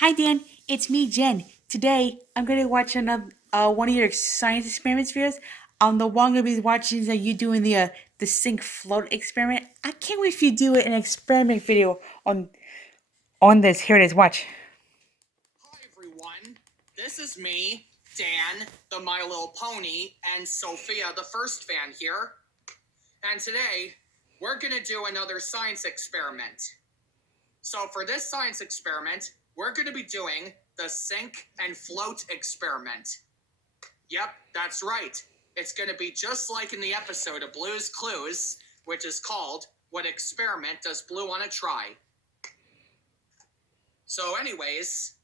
Hi Dan, it's me Jen. Today I'm gonna watch another one of your science experiments videos. The one I'm gonna be watching is you doing the sink float experiment. I can't wait if you do an experiment video on this. Here it is. Watch. Hi everyone, this is me, Dan, the My Little Pony, and Sophia, the first fan here. And today, we're gonna do another science experiment. So for this science experiment, we're gonna be doing the sink and float experiment. Yep, that's right. It's gonna be just like in the episode of Blue's Clues, which is called What Experiment Does Blue Wanna Try? So anyways,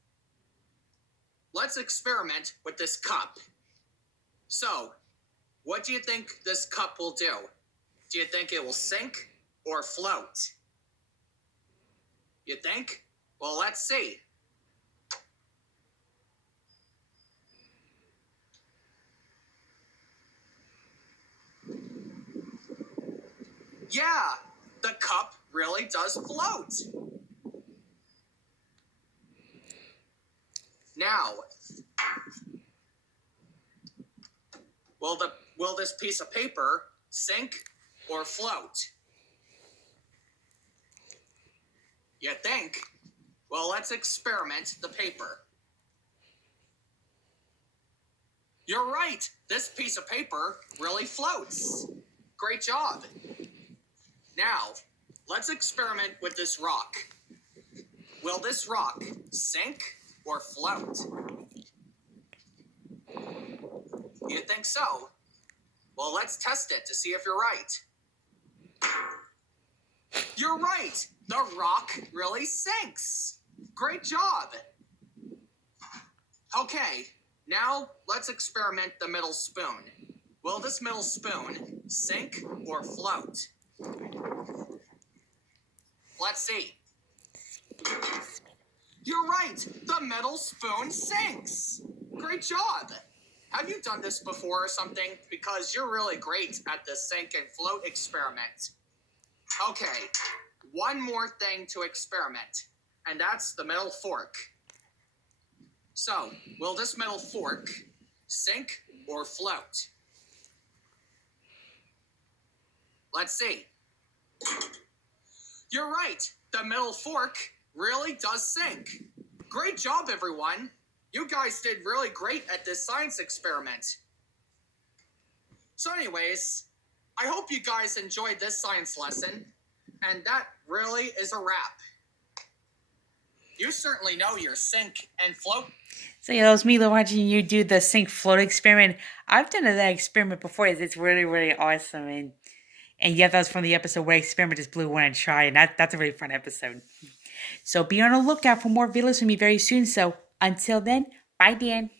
let's experiment with this cup. So, what do you think this cup will do? Do you think it will sink or float? You think? Well, let's see. Yeah, the cup really does float. Now, will this piece of paper sink or float? You think? Well, let's experiment the paper. You're right. This piece of paper really floats. Great job. Now, let's experiment with this rock. Will this rock sink or float? You think so? Well, let's test it to see if you're right. You're right! The rock really sinks! Great job! Okay, now let's experiment the middle spoon. Will this middle spoon sink or float? Let's see. You're right! The middle spoon sinks! Great job! Have you done this before or something? Because you're really great at the sink and float experiment. Okay, one more thing to experiment, and that's the metal fork. So, will this metal fork sink or float? Let's see. You're right, the metal fork really does sink. Great job, everyone. You guys did really great at this science experiment. So anyways, I hope you guys enjoyed this science lesson, and that really is a wrap. You certainly know your sink and float. So yeah, that was me watching you do the sink float experiment. I've done that experiment before. It's really awesome and yeah, that was from the episode where Experiment is Blue Wanna Try, and that's a really fun episode. So be on the lookout for more videos from me very soon. So until then, bye Dan.